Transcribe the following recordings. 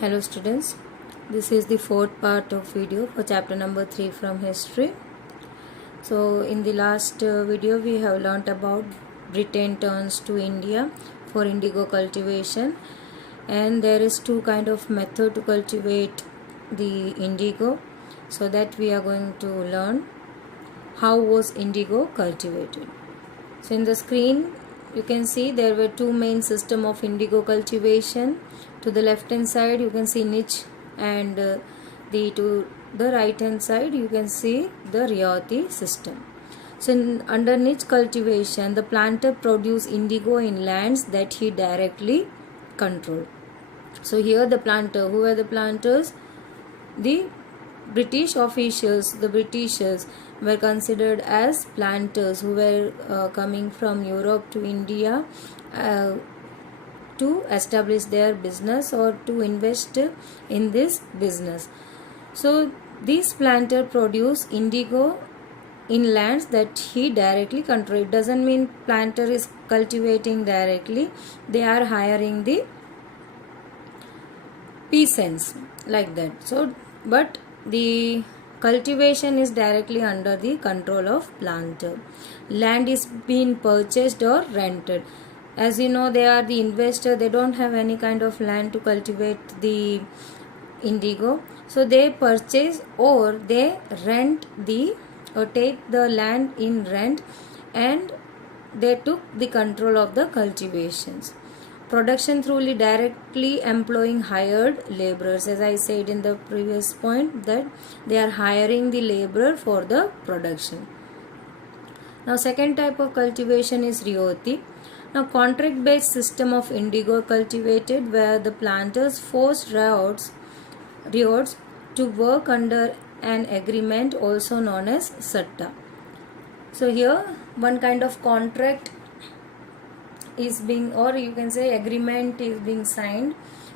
Hello students, this is the fourth part of video for chapter number 3 from history. So in the last video we have learnt about Britain turns to India for indigo cultivation, and there is two kind of method to cultivate the indigo, so that we are going to learn how was indigo cultivated. So in the screen you can see there were two main system of indigo cultivation. To the left hand side you can see niche, and to the right hand side you can see the Rioti system. So under niche cultivation, the planter produce indigo in lands that he directly controlled. So here the planter, who were the planters? The British officials, the Britishers were considered as planters who were coming from Europe to India to establish their business or to invest in this business. So these planter produce indigo in lands that he directly controls. It doesn't mean planter is cultivating directly. They are hiring the peasants like that. So but the cultivation is directly under the control of planter. Land is being purchased or rented. As you know, they are the investor. They don't have any kind of land to cultivate the indigo, so they purchase or they rent the or take the land in rent, and they took the control of the cultivations. Production through directly employing hired laborers. As I said in the previous point, that they are hiring the laborer for the production. Now second type of cultivation is Rioti. Now contract based system of indigo cultivated, where the planters forced riots to work under an agreement also known as Satta. So here one kind of contract is being, or you can say agreement is being signed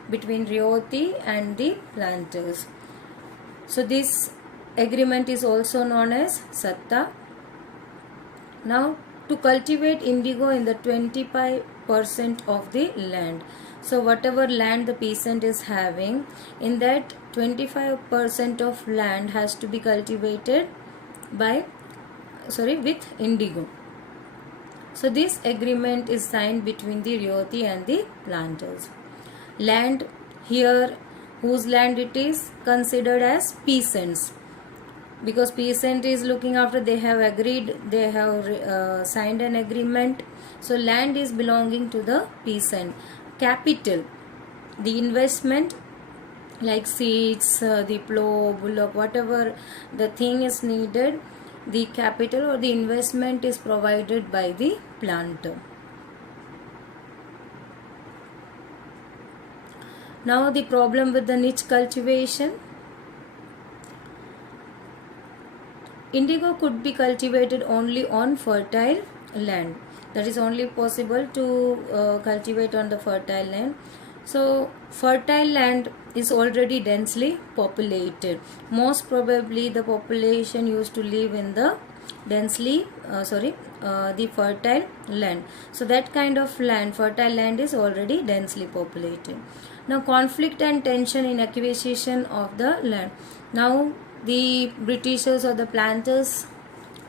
between Rioti and the planters. So this agreement is also known as Satta. Now to cultivate indigo in the 25% of the land. So whatever land the peasant is having, in that 25% of land has to be cultivated with indigo. So this agreement is signed between the Rioti and the planters. Land here, whose land it is, considered as peasants, because peasant is looking after, they have agreed, they have signed an agreement. So land is belonging to the peasant. Capital, the investment like seeds, the plow, bullock, whatever the thing is needed, the capital or the investment is provided by the planter. Now the problem with the niche cultivation. Indigo could be cultivated only on fertile land. That is only possible to cultivate on the fertile land. So fertile land is already densely populated. Most probably the population used to live in the the fertile land. So that kind of land, fertile land, is already densely populated. Now conflict and tension in acquisition of the land. Now the Britishers or the planters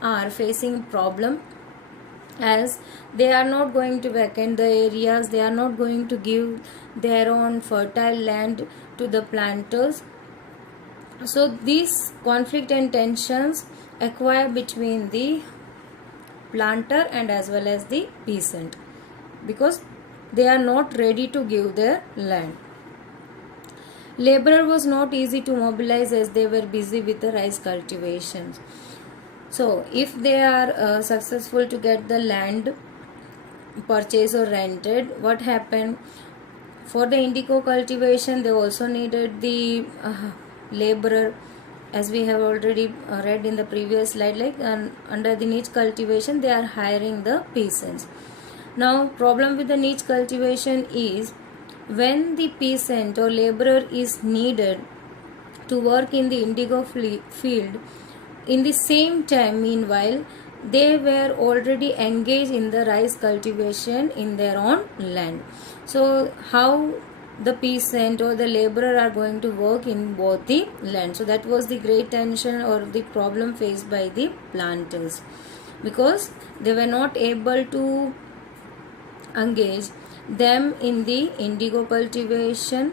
are facing problem, as they are not going to vacate the areas, they are not going to give their own fertile land to the planters. So these conflict and tensions acquire between the planter and as well as the peasant, because they are not ready to give their land. Laborer was not easy to mobilize, as they were busy with the rice cultivations. So if they are successful to get the land purchased or rented, what happened? For the indigo cultivation they also needed the laborer, as we have already read in the previous slide, like under the niche cultivation they are hiring the peasants. Now problem with the niche cultivation is, when the peasant or laborer is needed to work in the indigo field, in the same time meanwhile they were already engaged in the rice cultivation in their own land. So how the peasant or the laborer are going to work in both the land. So that was the great tension or the problem faced by the planters, because they were not able to engage them in the indigo cultivation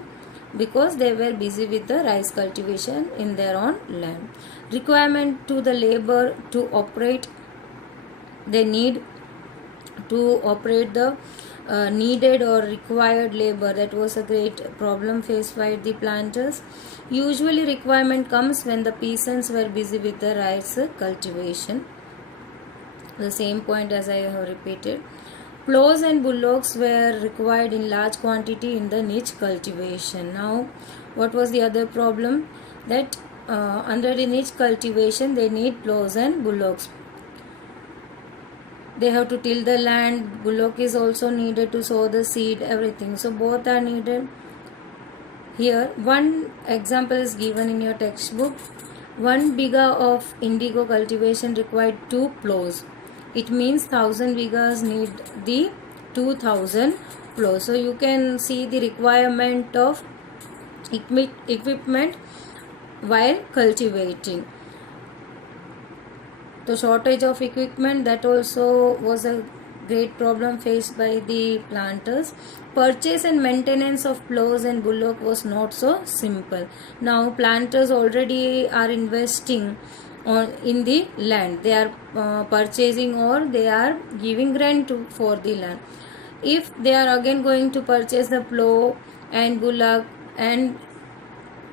because they were busy with the rice cultivation in their own land. Requirement to the labor to operate, they need to operate the needed or required labor. That was a great problem faced by the planters. Usually requirement comes when the peasants were busy with the rice cultivation. The same point as I have repeated. Plows and bullocks were required in large quantity in the niche cultivation. Now, what was the other problem? That under the niche cultivation, they need plows and bullocks. They have to till the land. Bullock is also needed to sow the seed, everything. So, both are needed. Here, one example is given in your textbook. 1 bighah of indigo cultivation required 2 plows. It means 1000 bighas need the 2000 plows. So you can see the requirement of equipment while cultivating. The shortage of equipment, that also was a great problem faced by the planters. Purchase and maintenance of plows and bullock was not so simple. Now planters already are investing in the land. They are purchasing or they are giving rent for the land. If they are again going to purchase the plow and bullock, and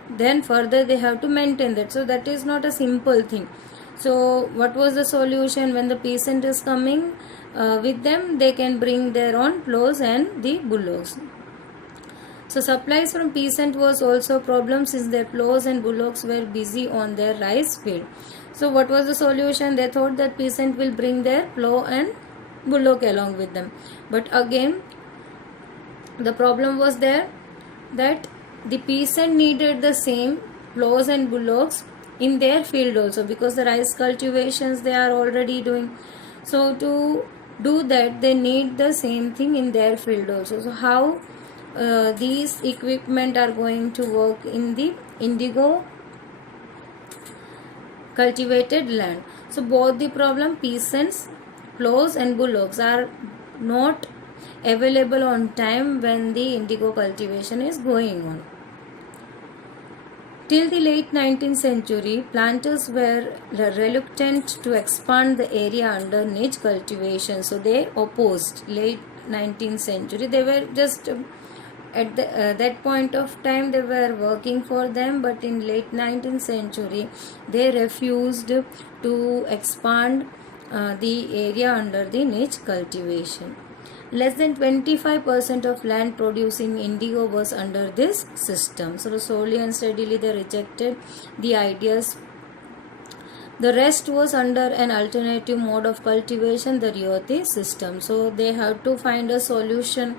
then further they have to maintain that, so that is not a simple thing. So what was the solution? When the peasant is coming with them, they can bring their own plows and the bullocks. So supplies from peasant was also a problem since their plows and bullocks were busy on their rice field. So what was the solution? They thought that peasant will bring their plow and bullock along with them. But again, the problem was there that the peasant needed the same plows and bullocks in their field also, because the rice cultivations they are already doing. So to do that, they need the same thing in their field also. So how these equipment are going to work in the indigo cultivated land? So both the problem, peasants, plows and bullocks are not available on time when the indigo cultivation is going on. Till the late 19th century, planters were reluctant to expand the area under niche cultivation. So they opposed. Late 19th century, they were just at that point of time they were working for them, but in late 19th century they refused to expand the area under the niche cultivation. Less than 25% of land producing indigo was under this system. So slowly and steadily they rejected the ideas. The rest was under an alternative mode of cultivation, the Rioti system. So they had to find a solution,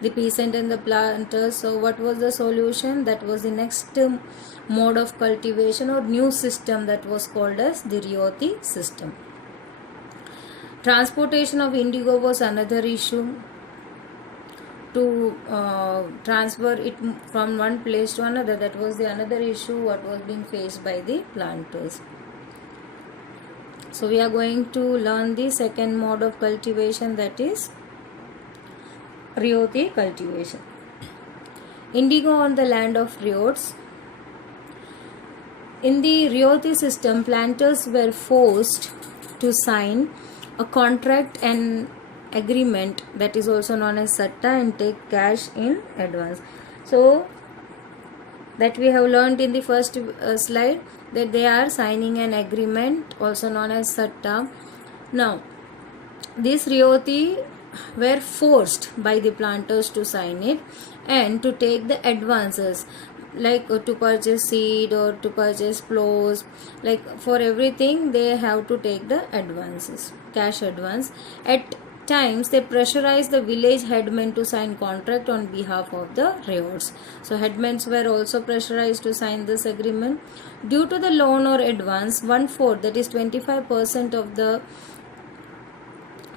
the peasant and the planters. So what was the solution? That was the next mode of cultivation or new system that was called as the Rioti system. Transportation of indigo was another issue. To transfer it from one place to another, that was the another issue what was being faced by the planters. So we are going to learn the second mode of cultivation, that is Rioti cultivation. Indigo on the land of riots. In the Rioti system, planters were forced to sign a contract and agreement, that is also known as satta, and take cash in advance. So that we have learned in the first slide, that they are signing an agreement also known as satta. Now these Rioti were forced by the planters to sign it and to take the advances, like to purchase seed or to purchase plows, like for everything they have to take the advances, cash advance. At times they pressurized the village headmen to sign contract on behalf of the riots. So headmen were also pressurized to sign this agreement. Due to the loan or advance, 1/4, that is 25% of the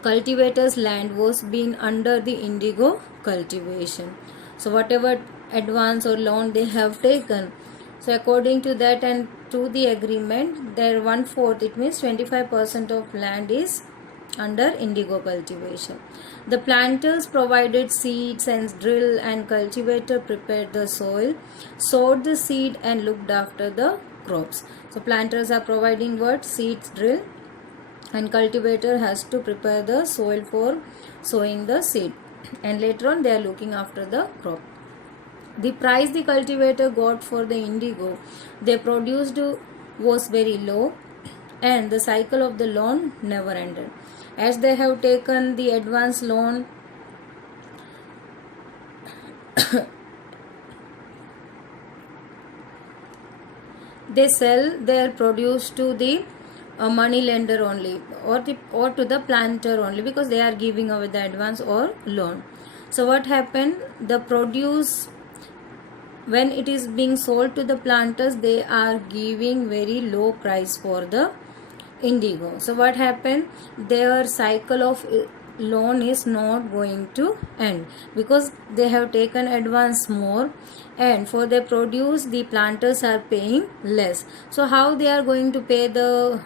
cultivators' land was being under the indigo cultivation. So whatever advance or loan they have taken. So according to that and to the agreement, their 1/4, it means 25% of land is under indigo cultivation. The planters provided seeds and drill, and cultivator prepared the soil, sowed the seed and looked after the crops. So planters are providing what? Seeds, drill, and cultivator has to prepare the soil for sowing the seed, and later on they are looking after the crop. The price the cultivator got for the indigo they produced was very low, and the cycle of the loan never ended. As they have taken the advance loan, they sell their produce to the money lender only, or to the planter only, because they are giving away the advance or loan. So what happened? The produce, when it is being sold to the planters, they are giving very low price for the indigo. So what happened? Their cycle of loan is not going to end, because they have taken advance more, and for their produce the planters are paying less. So how they are going to pay the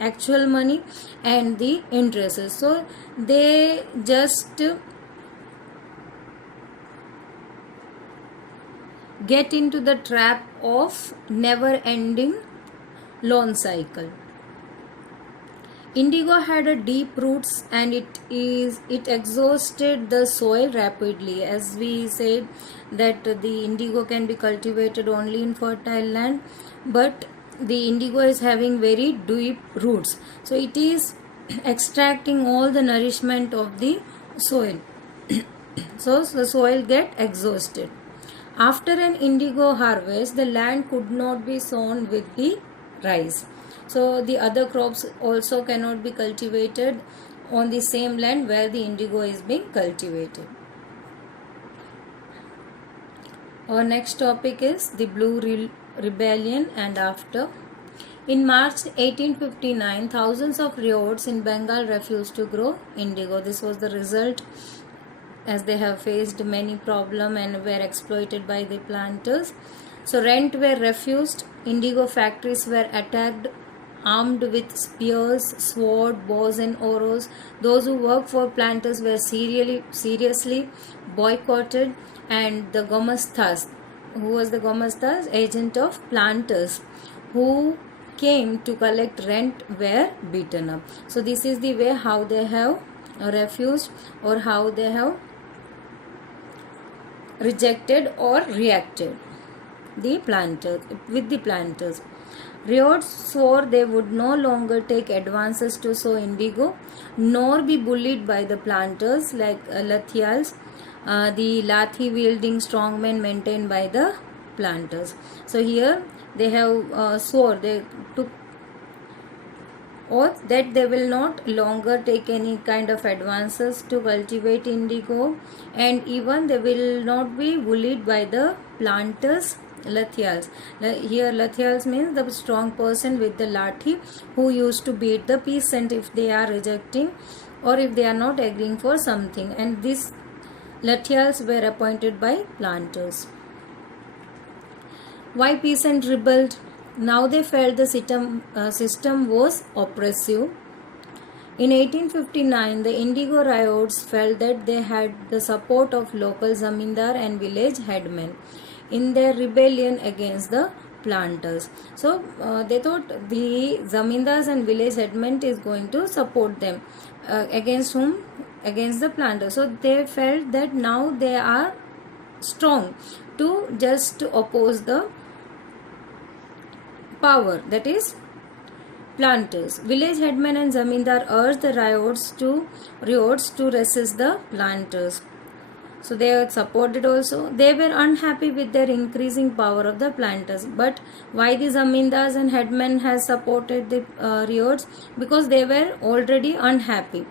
actual money and the interest? So they just get into the trap of never ending loan cycle. Indigo had a deep roots, and it exhausted the soil rapidly. As we said that the indigo can be cultivated only in fertile land, but the indigo is having very deep roots, so it is extracting all the nourishment of the soil. So the soil get exhausted. After an indigo harvest, the land could not be sown with the rice. So the other crops also cannot be cultivated on the same land where the indigo is being cultivated. Our next topic is the Blue Rebellion and after. In March 1859, thousands of ryots in Bengal refused to grow indigo. This was the result, as they have faced many problems and were exploited by the planters. So rent were refused, indigo factories were attacked, armed with spears, sword, bows and arrows. Those who worked for planters were seriously boycotted, and the Gomastas, who was the Gomastas? Agent of planters, who came to collect rent, were beaten up. So this is the way how they have refused, or how they have rejected or reacted the planters. Ryots swore they would no longer take advances to sow indigo, nor be bullied by the planters like Lathials, the lathi wielding strongmen maintained by the planters. So here they have swore, they took oath that they will not longer take any kind of advances to cultivate indigo, and even they will not be bullied by the planters, Lathials. Here Lathials means the strong person with the lathi, who used to beat the peasant if they are rejecting or if they are not agreeing for something, and these Lathials were appointed by planters. Why peasant rebelled? Now they felt the system was oppressive. In 1859, the indigo ryots felt that they had the support of local zamindar and village headmen in their rebellion against the planters. So they thought the zamindars and village headmen is going to support them. Against whom? Against the planters. So they felt that now they are strong to just oppose the power, that is planters. Village headmen and zamindar urged the ryots to resist the planters. So they were supported also. They were unhappy with their increasing power of the planters. But why the zamindars and headmen has supported the ryots? Because they were already unhappy.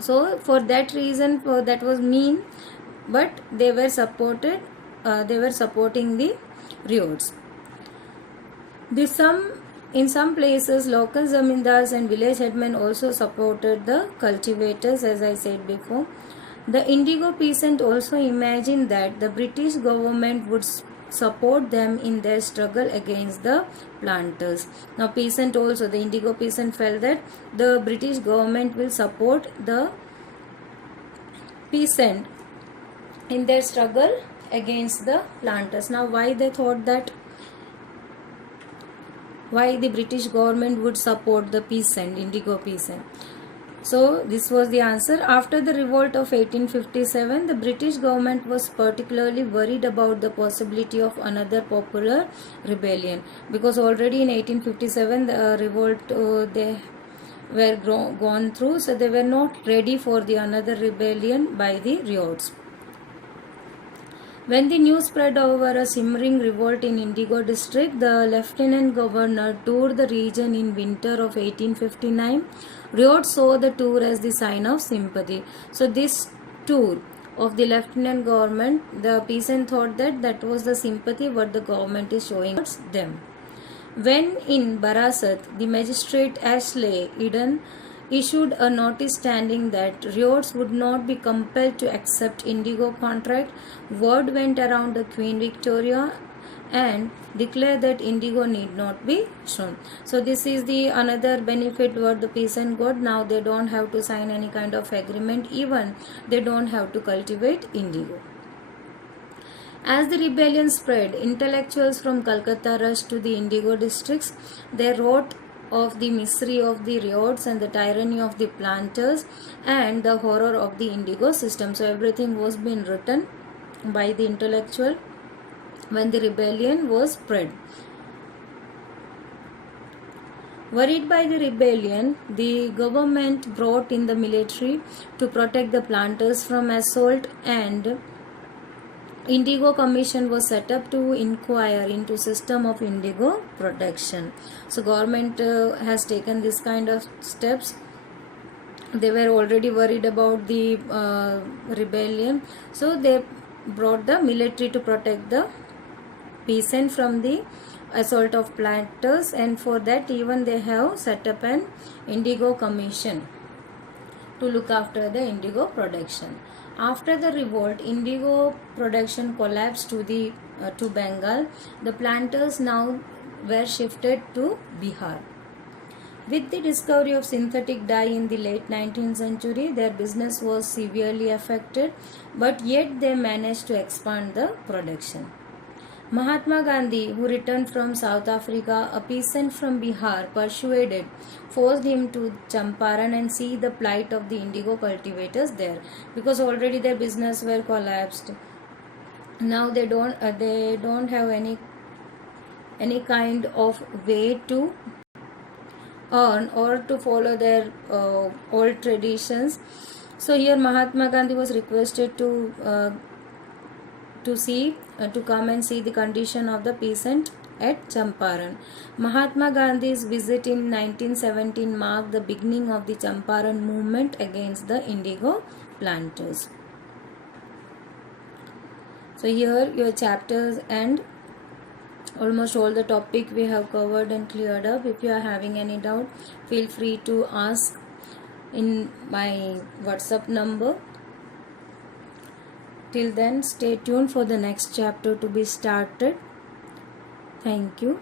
So for that reason, that was mean, but they were supported. They were supporting the ryots. In some places, local zamindars and village headmen also supported the cultivators, as I said before. The indigo peasant also imagined that the British government would support them in their struggle against the planters. Now peasant also, the indigo peasant felt that the British government will support the peasant in their struggle against the planters. Now why they thought that, why the British government would support the peasant, indigo peasant? So this was the answer. After the revolt of 1857, the British government was particularly worried about the possibility of another popular rebellion, because already in 1857 the revolt they were gone through, so they were not ready for the another rebellion by the riots. When the news spread over a simmering revolt in Indigo district, the lieutenant governor toured the region in winter of 1859. Riot saw the tour as the sign of sympathy. So this tour of the lieutenant government, the peasant thought that that was the sympathy what the government is showing towards them. When in Barasat, the magistrate Ashley Eden issued a notice stating that riots would not be compelled to accept indigo contract. Word went around the Queen Victoria and declared that indigo need not be shown. So this is the another benefit what the peasant got. Now they don't have to sign any kind of agreement, even they don't have to cultivate indigo. As the rebellion spread, intellectuals from Calcutta rushed to the indigo districts. They wrote of the misery of the riots and the tyranny of the planters and the horror of the indigo system. So everything was being written by the intellectual when the rebellion was spread. Worried by the rebellion, the government brought in the military to protect the planters from assault, and Indigo Commission was set up to inquire into system of indigo protection. So government has taken this kind of steps. They were already worried about the rebellion, so they brought the military to protect the peasant from the assault of planters, and for that even they have set up an Indigo Commission to look after the indigo production. After the revolt, indigo production collapsed to Bengal. The planters now were shifted to Bihar. With the discovery of synthetic dye in the late 19th century, their business was severely affected, but yet they managed to expand the production. Mahatma Gandhi, who returned from South Africa, a peasant from Bihar, forced him to Champaran and see the plight of the indigo cultivators there, because already their business were collapsed. Now they don't have any kind of way to earn or to follow their old traditions. So here Mahatma Gandhi was requested to come and see the condition of the peasant at Champaran. Mahatma Gandhi's visit in 1917 marked the beginning of the Champaran movement against the indigo planters. So here your chapters and almost all the topic we have covered and cleared up. If you are having any doubt, feel free to ask in my WhatsApp number. Till then, stay tuned for the next chapter to be started. Thank you.